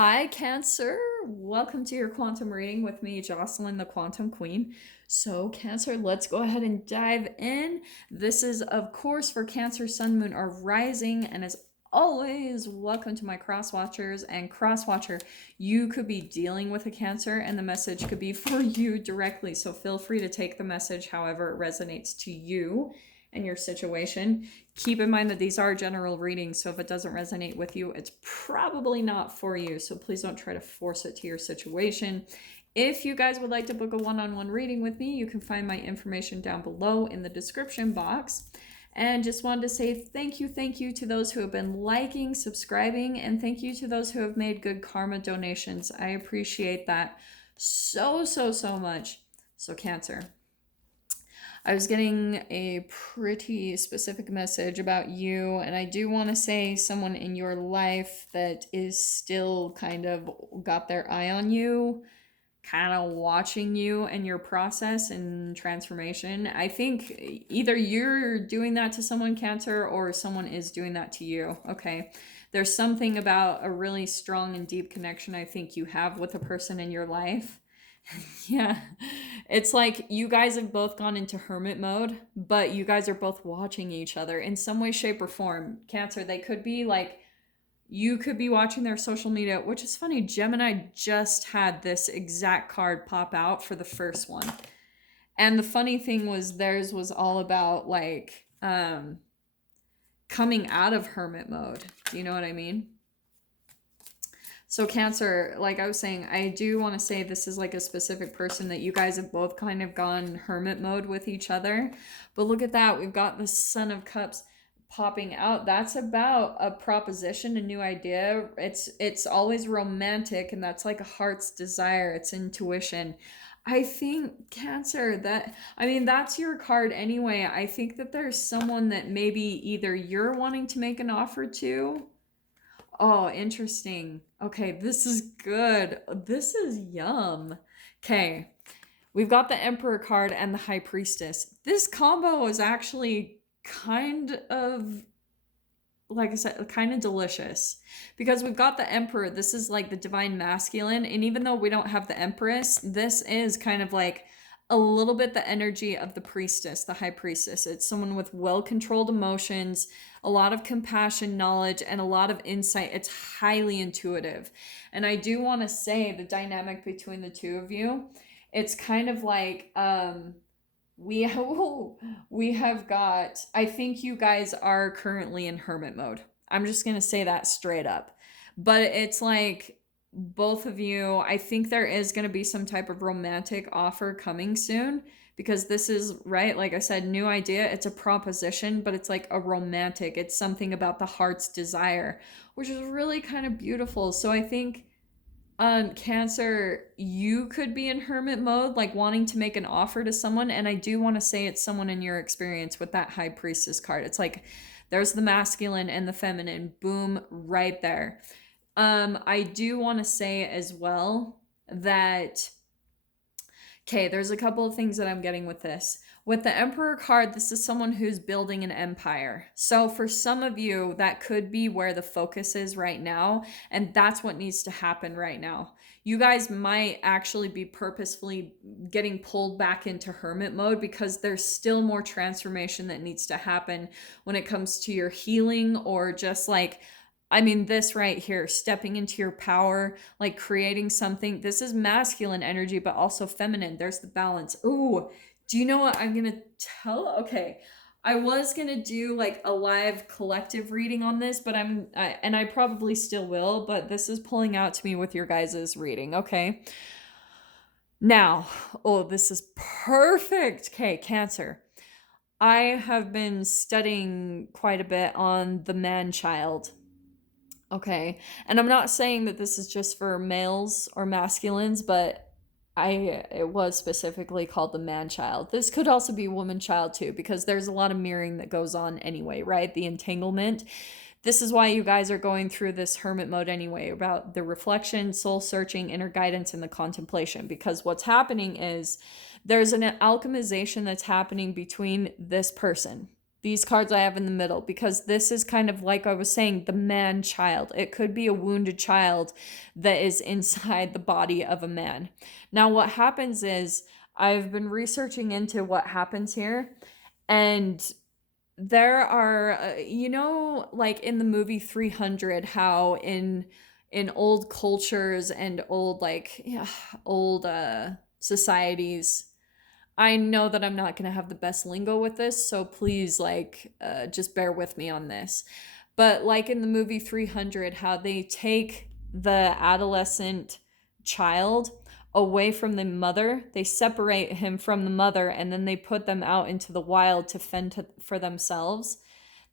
Hi, Cancer. Welcome to your quantum reading with me, Jocelyn, the Quantum Queen. So, Cancer, let's go ahead and dive in. This is, of course, for Cancer, Sun, Moon, or Rising. And as always, welcome to my cross watchers. And cross watcher, you could be dealing with a Cancer, and the message could be for you directly. So, feel free to take the message however it resonates to you and your situation. Keep in mind that these are general readings, so if it doesn't resonate with you, it's probably not for you. So please don't try to force it to your situation. If you guys would like to book a one-on-one reading with me, you can find my information down below in the description box. And just wanted to say thank you to those who have been liking, subscribing, and thank you to those who have made good karma donations. I appreciate that so much. So, Cancer, I was getting a pretty specific message about you, and I do want to say someone in your life that is still kind of got their eye on you, kind of watching you and your process and transformation. I think either you're doing that to someone, Cancer, or someone is doing that to you. Okay. There's something about a really strong and deep connection I think you have with a person in your life. Yeah. It's like you guys have both gone into hermit mode, but you guys are both watching each other in some way, shape, or form. Cancer, they could be like, you could be watching their social media, which is funny. Gemini just had this exact card pop out for the first one. And the funny thing was theirs was all about like coming out of hermit mode. Do you know what I mean? So Cancer, like I was saying, I do want to say this is like a specific person that you guys have both kind of gone hermit mode with each other. But look at that. We've got the Son of Cups popping out. That's about a proposition, a new idea. It's always romantic, and that's like a heart's desire. It's intuition. I think Cancer, that's your card anyway. I think that there's someone that maybe either you're wanting to make an offer to. Oh, interesting. Okay, this is good. This is yum. Okay, we've got the Emperor card and the High Priestess. This combo is actually kind of, like I said, kind of delicious. Because we've got the Emperor. This is like the Divine Masculine. And even though we don't have the Empress, this is kind of like a little bit the energy of the Priestess, the High Priestess. It's someone with well-controlled emotions, a lot of compassion, knowledge, and a lot of insight. It's highly intuitive. And I do want to say the dynamic between the two of you, it's kind of like we have got, I think you guys are currently in hermit mode. I'm just going to say that straight up. But it's like both of you, I think there is going to be some type of romantic offer coming soon, because this is, right, like I said, new idea. It's a proposition, but it's like a romantic. It's something about the heart's desire, which is really kind of beautiful. So I think Cancer, you could be in hermit mode, like wanting to make an offer to someone. And I do want to say it's someone in your experience with that High Priestess card. It's like there's the masculine and the feminine, boom, right there. I do want to say as well that, okay, there's a couple of things that I'm getting with this. With the Emperor card, this is someone who's building an empire. So for some of you, that could be where the focus is right now, and that's what needs to happen right now. You guys might actually be purposefully getting pulled back into hermit mode because there's still more transformation that needs to happen when it comes to your healing, or just like, this right here, stepping into your power, like creating something. This is masculine energy, but also feminine. There's the balance. Ooh, do you know what I'm going to tell? Okay. I was going to do like a live collective reading on this, but I probably still will, but this is pulling out to me with your guys' reading. Okay. Now, oh, this is perfect. Okay. Cancer. I have been studying quite a bit on the man-child. Okay. And I'm not saying that this is just for males or masculines, but it was specifically called the man child. This could also be woman child too, because there's a lot of mirroring that goes on anyway, right? The entanglement. This is why you guys are going through this hermit mode anyway, about the reflection, soul searching, inner guidance, and the contemplation. Because what's happening is there's an alchemization that's happening between this person. these cards I have in the middle, because this is kind of like I was saying, the man child. It could be a wounded child that is inside the body of a man. Now, what happens is I've been researching into what happens here, and there are, like in the movie 300, how in old cultures and old, like, yeah, old societies. I know that I'm not going to have the best lingo with this, so please, like, just bear with me on this. But like in the movie 300, how they take the adolescent child away from the mother, they separate him from the mother, and then they put them out into the wild to fend for themselves.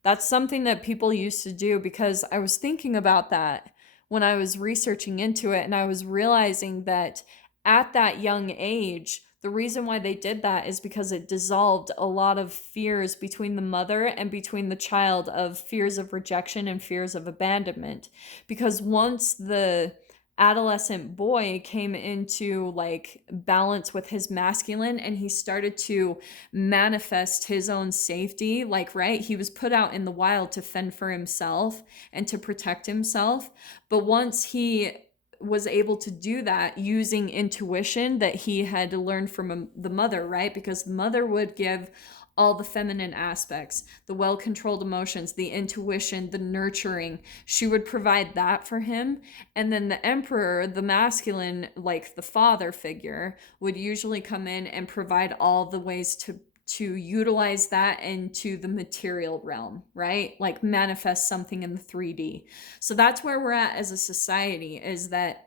That's something that people used to do, because I was thinking about that when I was researching into it, and I was realizing that at that young age, the reason why they did that is because it dissolved a lot of fears between the mother and between the child, of fears of rejection and fears of abandonment. Because once the adolescent boy came into like balance with his masculine, and he started to manifest his own safety, like, right, he was put out in the wild to fend for himself and to protect himself. But once he was able to do that using intuition that he had learned from the mother, right? Because the mother would give all the feminine aspects, the well-controlled emotions, the intuition, the nurturing. She would provide that for him. And then the emperor, the masculine, like the father figure, would usually come in and provide all the ways to utilize that into the material realm, right? Like manifest something in the 3D. So that's where we're at as a society, is that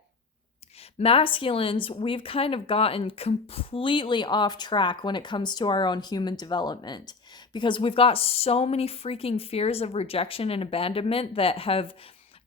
masculines, we've kind of gotten completely off track when it comes to our own human development, because we've got so many freaking fears of rejection and abandonment that have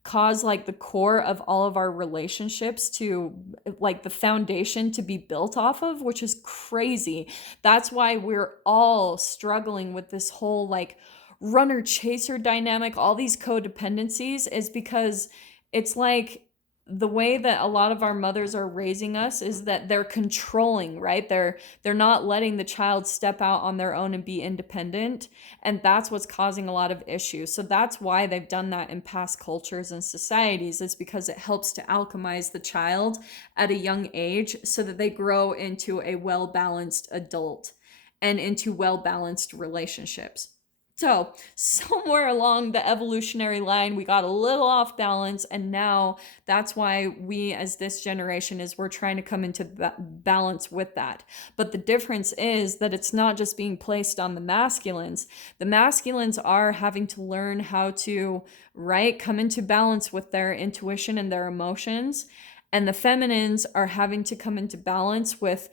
caused like the core of all of our relationships to, like, the foundation to be built off of, which is crazy. That's why we're all struggling with this whole like runner chaser dynamic, all these codependencies, is because it's like the way that a lot of our mothers are raising us is that they're controlling, right? They're not letting the child step out on their own and be independent, and that's what's causing a lot of issues. So that's why they've done that in past cultures and societies, is because it helps to alchemize the child at a young age so that they grow into a well-balanced adult and into well-balanced relationships. So, somewhere along the evolutionary line, we got a little off balance, and now that's why we, as this generation, is we're trying to come into balance with that. But the difference is that it's not just being placed on the masculines. The masculines are having to learn how to, right, come into balance with their intuition and their emotions, and the feminines are having to come into balance with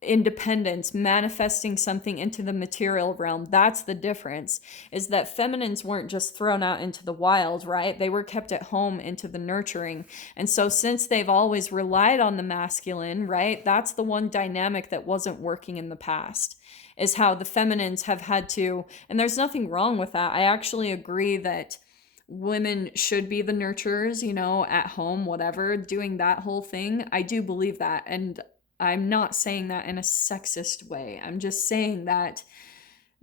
independence, manifesting something into the material realm. That's the difference, is that feminines weren't just thrown out into the wild, right? They were kept at home into the nurturing. And so since they've always relied on the masculine, right, that's the one dynamic that wasn't working in the past, is how the feminines have had to, and there's nothing wrong with that. I actually agree that women should be the nurturers, at home, whatever, doing that whole thing. I do believe that. And I'm not saying that in a sexist way. I'm just saying that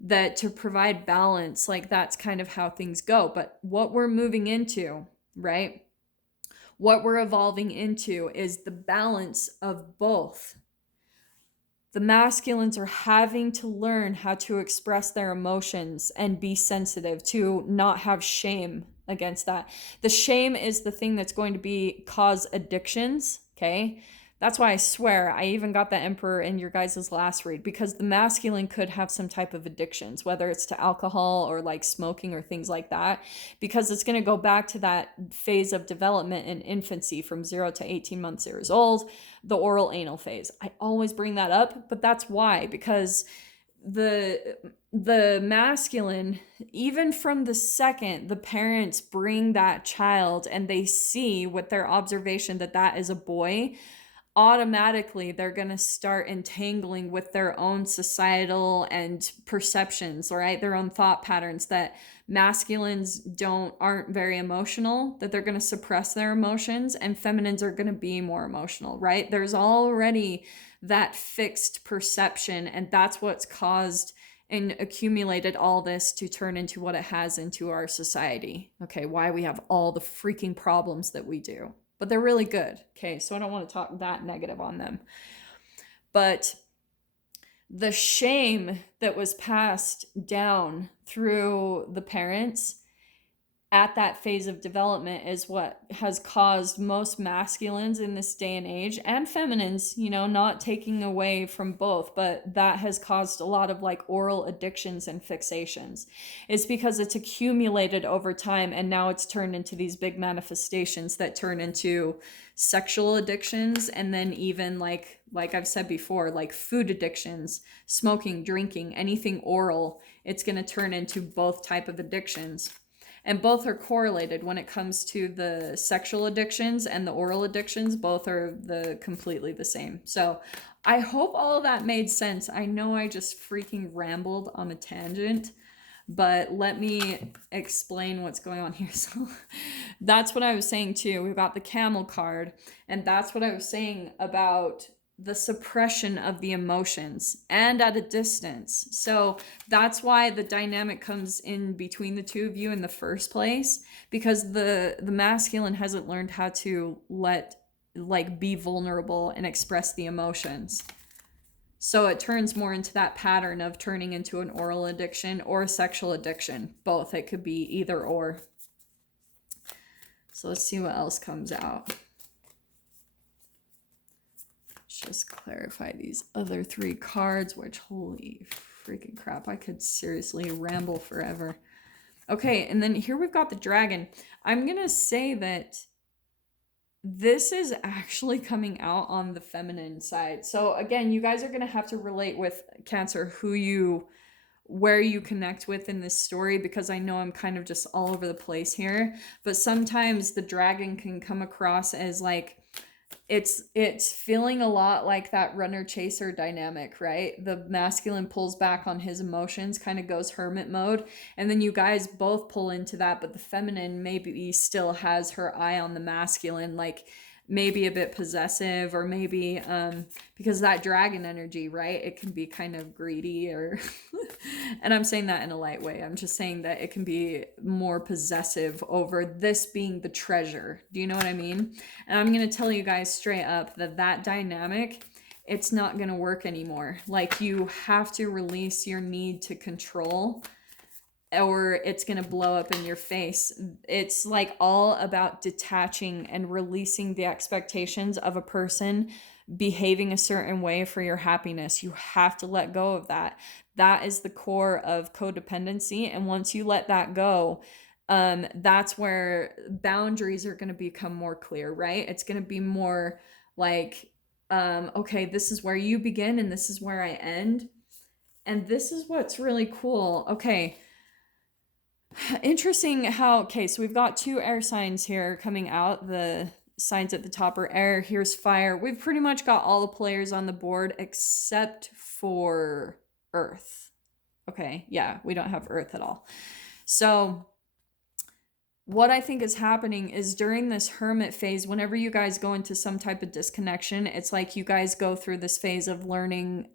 to provide balance, like, that's kind of how things go. But what we're moving into, right? What we're evolving into is the balance of both. The masculines are having to learn how to express their emotions and be sensitive, to not have shame against that. The shame is the thing that's going to cause addictions, okay? That's why I swear I even got the Emperor in your guys' last read, because the masculine could have some type of addictions, whether it's to alcohol or like smoking or things like that, because it's going to go back to that phase of development in infancy from 0 to 18 months years old, the oral anal phase. I always bring that up, but that's why, because the masculine, even from the second the parents bring that child and they see with their observation that that is a boy, automatically they're going to start entangling with their own societal and perceptions, right? Their own thought patterns, that masculines aren't very emotional, that they're going to suppress their emotions, and feminines are going to be more emotional, right? There's already that fixed perception, and that's what's caused and accumulated all this to turn into what it has into our society. Okay, why we have all the freaking problems that we do. But they're really good. Okay, so I don't want to talk that negative on them. But the shame that was passed down through the parents at that phase of development is what has caused most masculines in this day and age, and feminines, you know, not taking away from both, but that has caused a lot of like oral addictions and fixations. It's because it's accumulated over time, and now it's turned into these big manifestations that turn into sexual addictions, and then even like I've said before, like food addictions, smoking, drinking, anything oral, it's going to turn into both type of addictions. And both are correlated when it comes to the sexual addictions and the oral addictions. Both are completely the same. So I hope all of that made sense. I know I just freaking rambled on a tangent, but let me explain what's going on here. So that's what I was saying too. We've got the camel card, and that's what I was saying about the suppression of the emotions and at a distance. So that's why the dynamic comes in between the two of you in the first place, because the masculine hasn't learned how to be vulnerable and express the emotions. So it turns more into that pattern of turning into an oral addiction or a sexual addiction. Both. It could be either or. So let's see what else comes out. Just clarify these other 3 cards, which holy freaking crap, I could seriously ramble forever. Okay, and then here we've got the dragon. I'm gonna say that this is actually coming out on the feminine side. So again, you guys are gonna have to relate with Cancer where you connect with in this story, because I know I'm kind of just all over the place here, but sometimes the dragon can come across as like it's feeling a lot like that runner chaser dynamic, right? The masculine pulls back on his emotions, kind of goes hermit mode, and then you guys both pull into that, but the feminine maybe still has her eye on the masculine, like maybe a bit possessive, or maybe because that dragon energy, right, it can be kind of greedy, or and I'm saying that in a light way. I'm just saying that it can be more possessive over this being the treasure. Do you know what I mean? And I'm going to tell you guys straight up that dynamic, it's not going to work anymore. Like, you have to release your need to control, or it's going to blow up in your face. It's like all about detaching and releasing the expectations of a person behaving a certain way for your happiness. You have to let go of that. That is the core of codependency. And once you let that go, that's where boundaries are going to become more clear, right? It's going to be more like, okay, this is where you begin and this is where I end. And this is what's really cool. Okay. Interesting how, okay, so we've got 2 air signs here coming out. The signs at the top are air. Here's fire. We've pretty much got all the players on the board except for Earth. Okay, yeah, we don't have Earth at all. So what I think is happening is during this hermit phase, whenever you guys go into some type of disconnection, it's like you guys go through this phase of learning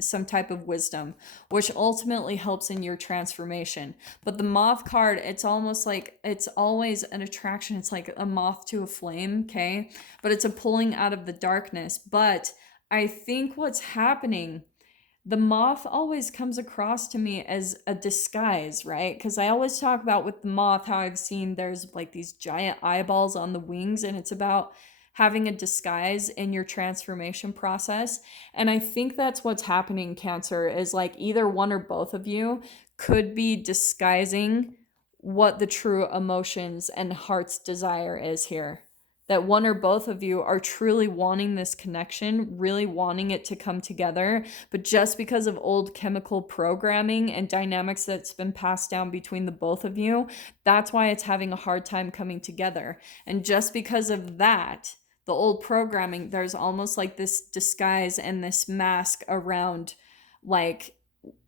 some type of wisdom, which ultimately helps in your transformation. But the moth card, it's almost like it's always an attraction. It's like a moth to a flame, okay? But it's a pulling out of the darkness. But I think what's happening, the moth always comes across to me as a disguise, right? Because I always talk about with the moth how I've seen there's like these giant eyeballs on the wings, and it's about having a disguise in your transformation process. And I think that's what's happening, Cancer, is like either one or both of you could be disguising what the true emotions and heart's desire is here. That one or both of you are truly wanting this connection, really wanting it to come together, but just because of old chemical programming and dynamics that's been passed down between the both of you, that's why it's having a hard time coming together. And just because of that, the old programming, there's almost like this disguise and this mask around like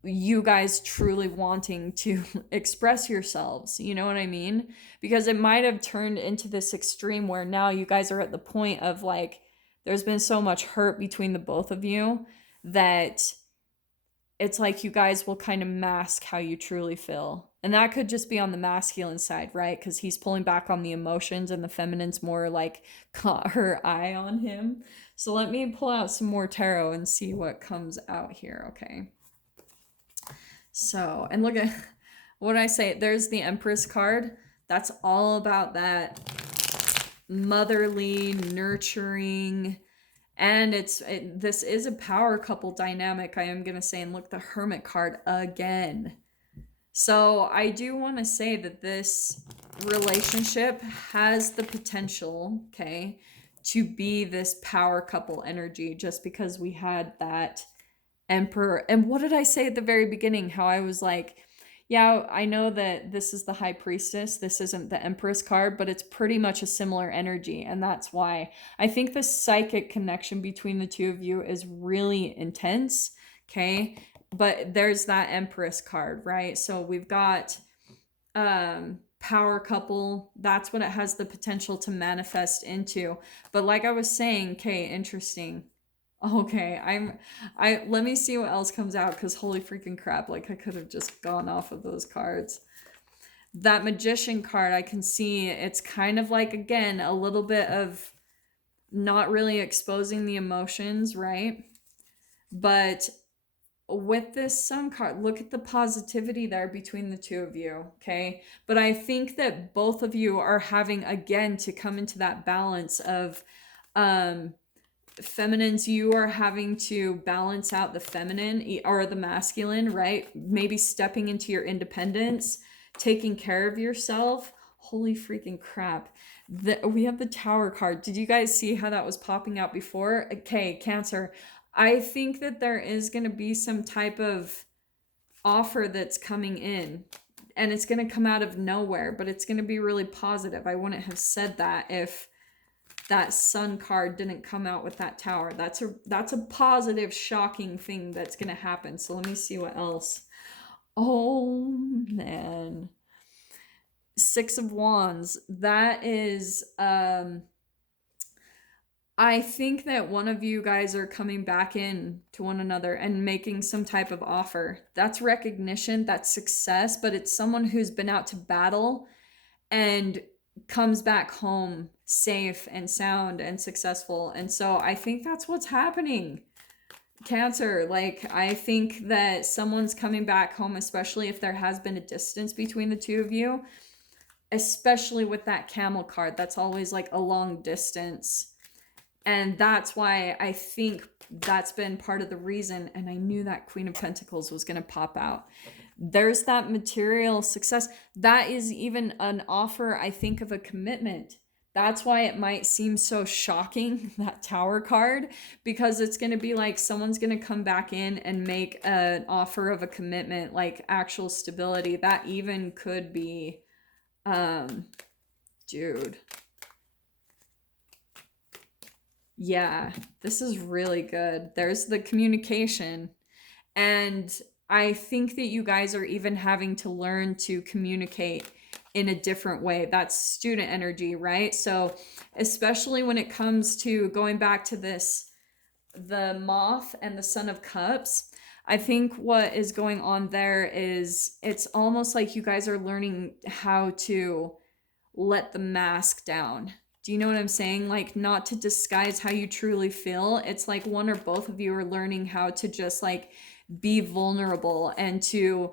you guys truly wanting to express yourselves, you know what I mean? Because it might have turned into this extreme where now you guys are at the point of like, there's been so much hurt between the both of you that it's like you guys will kind of mask how you truly feel. And that could just be on the masculine side, right? Because he's pulling back on the emotions and the feminine's more like caught her eye on him. So let me pull out some more tarot and see what comes out here, okay? So, and look at what I say. There's the Empress card. That's all about that motherly, nurturing, and this is a power couple dynamic, I am going to say. And look, the Hermit card again. So I do want to say that this relationship has the potential, okay, to be this power couple energy, just because we had that Emperor. And what did I say at the very beginning? How I was like, yeah, I know that this is the High Priestess. This isn't the Empress card, but it's pretty much a similar energy. And that's why I think the psychic connection between the two of you is really intense. Okay. But there's that Empress card, right? So we've got power couple. That's what it has the potential to manifest into. But like I was saying, okay, interesting. Okay, let me see what else comes out, because holy freaking crap, like I could have just gone off of those cards. That Magician card, I can see it's kind of like, again, a little bit of not really exposing the emotions, right? But with this Sun card, look at the positivity there between the two of you, okay? But I think that both of you are having, again, to come into that balance of feminines, you are having to balance out the feminine or the masculine, right? Maybe stepping into your independence, taking care of yourself. Holy freaking crap. We have the Tower card. Did you guys see how that was popping out before? Okay, Cancer. I think that there is going to be some type of offer that's coming in, and it's going to come out of nowhere, but it's going to be really positive. I wouldn't have said that if that Sun card didn't come out with that Tower. That's a positive, shocking thing that's going to happen. So let me see what else. Oh, man. Six of Wands. That is, I think that one of you guys are coming back in to one another and making some type of offer. That's recognition, that's success, but it's someone who's been out to battle and comes back home safe and sound and successful. And so I think that's what's happening, Cancer. Like, I think that someone's coming back home, especially if there has been a distance between the two of you, especially with that Camel card. That's always like a long distance. And that's why I think that's been part of the reason. And I knew that Queen of Pentacles was going to pop out. There's that material success. That is even an offer, I think, of a commitment. That's why it might seem so shocking, that Tower card, because it's going to be like someone's going to come back in and make an offer of a commitment, like actual stability. That even could be, dude. Yeah, this is really good. There's the communication. And I think that you guys are even having to learn to communicate in a different way. That's student energy, right? So especially when it comes to going back to this, the Moth and the Son of Cups, I think what is going on there is it's almost like you guys are learning how to let the mask down. Do you know what I'm saying? Like, not to disguise how you truly feel. It's like one or both of you are learning how to just like be vulnerable, and to,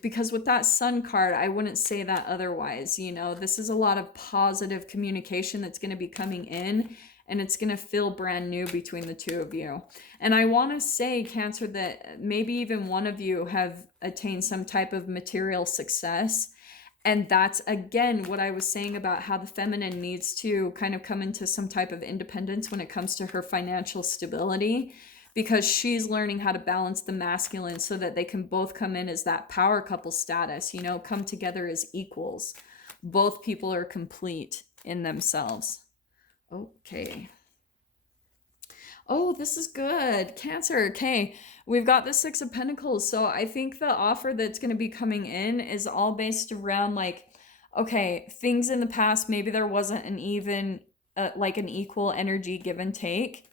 because with that Sun card, I wouldn't say that otherwise. You know, this is a lot of positive communication that's going to be coming in, and it's going to feel brand new between the two of you. And I want to say, Cancer, that maybe even one of you have attained some type of material success. And that's, again, what I was saying about how the feminine needs to kind of come into some type of independence when it comes to her financial stability, because she's learning how to balance the masculine so that they can both come in as that power couple status, you know, come together as equals. Both people are complete in themselves. Okay. Oh, this is good. Cancer. Okay. We've got the Six of Pentacles. So I think the offer that's going to be coming in is all based around like, okay, things in the past, maybe there wasn't an even, like an equal energy give and take.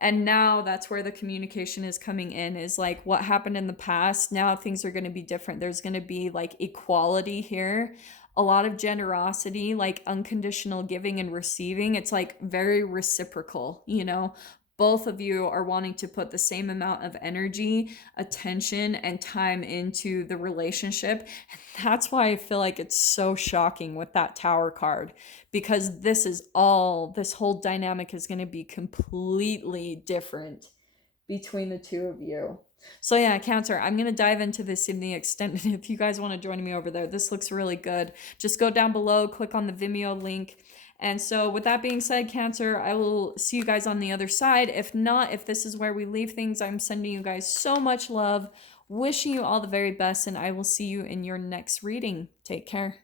And now that's where the communication is coming in, is like what happened in the past. Now things are going to be different. There's going to be like equality here, a lot of generosity, like unconditional giving and receiving. It's like very reciprocal, you know? Both of you are wanting to put the same amount of energy, attention, and time into the relationship. And that's why I feel like it's so shocking with that Tower card, because this whole dynamic is going to be completely different between the two of you. So yeah, Cancer, I'm going to dive into this in the extended. If you guys want to join me over there, this looks really good. Just go down below, click on the Vimeo link. And so with that being said, Cancer, I will see you guys on the other side. If not, if this is where we leave things, I'm sending you guys so much love, wishing you all the very best, and I will see you in your next reading. Take care.